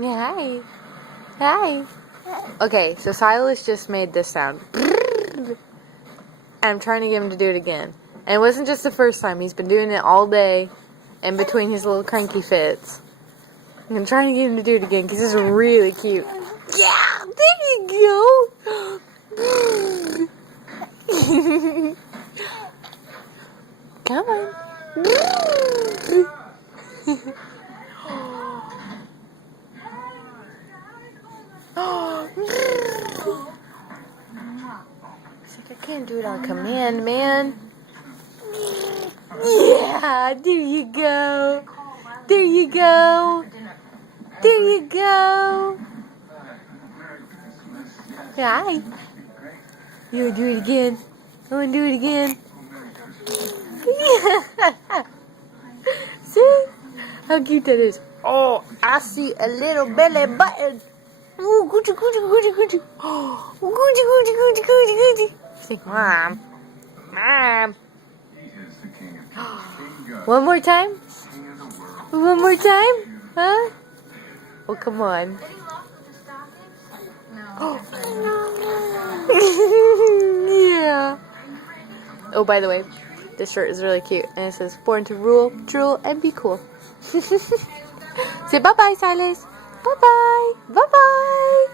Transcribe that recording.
Yeah, hi. Hi. Okay, so Silas just made this sound. And I'm trying to get him to do it again. And it wasn't just the first time. He's been doing it all day in between his little cranky fits. And I'm trying to get him to do it again because it's really cute. Yeah, there you go. Come on. He's like, I can't do it on command, man. Yeah, there you go. There you go. There you go. Hi. You want to do it again? I want to do it again. See? How cute that is. Oh, I see a little belly button. Ooh, Gucci, Gucci, Gucci, Gucci. Oh, Gucci, Gucci, Gucci, Gucci, Gucci. She's like, Mom. Mom. One more time? One more time? Huh? Oh, come on. Yeah. Oh, by the way, this shirt is really cute. And it says, born to rule, drool, and be cool. Say bye-bye, Silas. Bye-bye. Bye-bye.